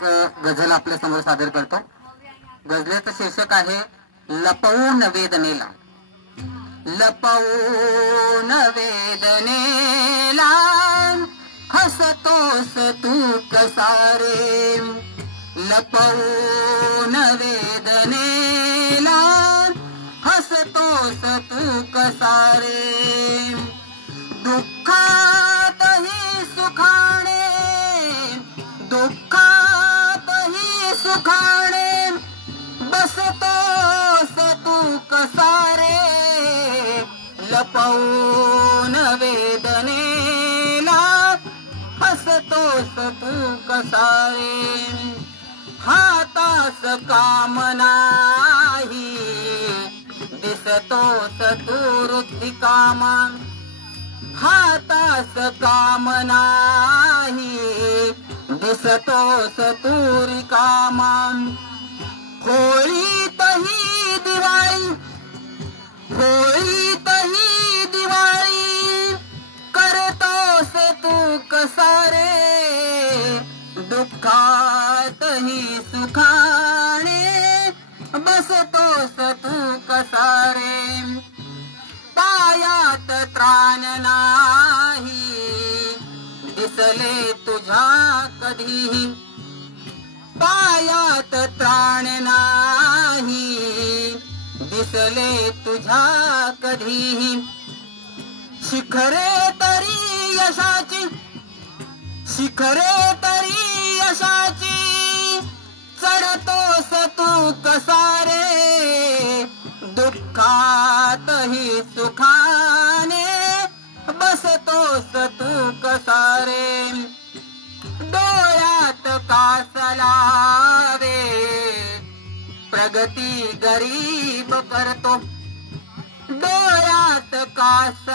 गझल आपल्या समोर सादर करतो। गझलेचं शीर्षक आहे लपवून वेदनेला। लपवून वेदनेला हसतोस तू कसा रे। लपवून वेदनेला हसतोस तू कसा रे। दुःखातही सुखाने, दुःखातही सुखाने बसतोस तू कसा रे। लपवून वेदनेला हसतोस तू कसा रे। हातास काम नाही दिसतोस तू रुद्धिकामा। हातास काम नाही दिसतोस तू रिकामा। होळीतही दिवाळी, होळीतही दिवाळी करतोस तू कसा रे। दुःखातही सुखाने बसतोस तू कसा रे। पायात त्राण नाही दिसले तुझ्या कधीही। पायात त्राण नाही दिसले तुझ्या कधीही। शिखरे तरी यशाची, शिखरे तरी यशाची चढतोस तू कसा रे। दुःखातही सुखाने बसतोस तू कसा रे। डोळ्यात कासलावे प्रगती गरीब करतो। डोळ्यात कासलावे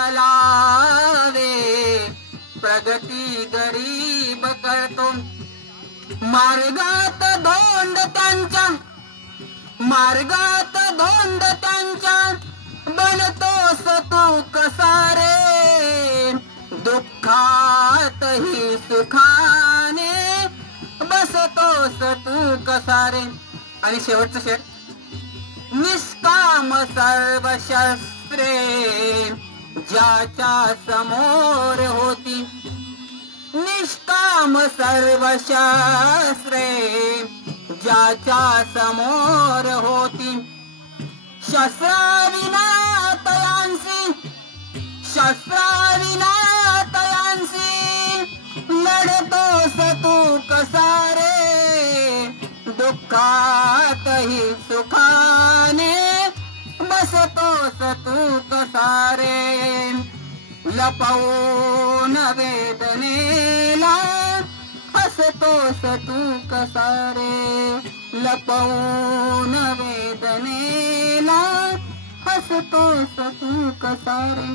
प्रगती गरीब करतो। मार्गात धोंड त्यांच्या, मार्गात धोंड त्यांच्या बनतोस तू कसा रे। दुःखातही सुखाने बसतोस तू कसा रे। आणि शेवटचं शेर। निष्काम सर्व शस्त्रे ज्याच्या समोर होती। निष्काम सर्व शस्त्रे ज्याच्या समोर होती। शस्त्राविना तयांसी, शस्त्राविना तयांसी लढतोस तू कसा रे। दुःखातही सुखाने बसतोस तू कसा रे। लपवून वेदनेला हसतोस तू कसा रे। लपवून वेदनेला हसतोस तू कसा रे।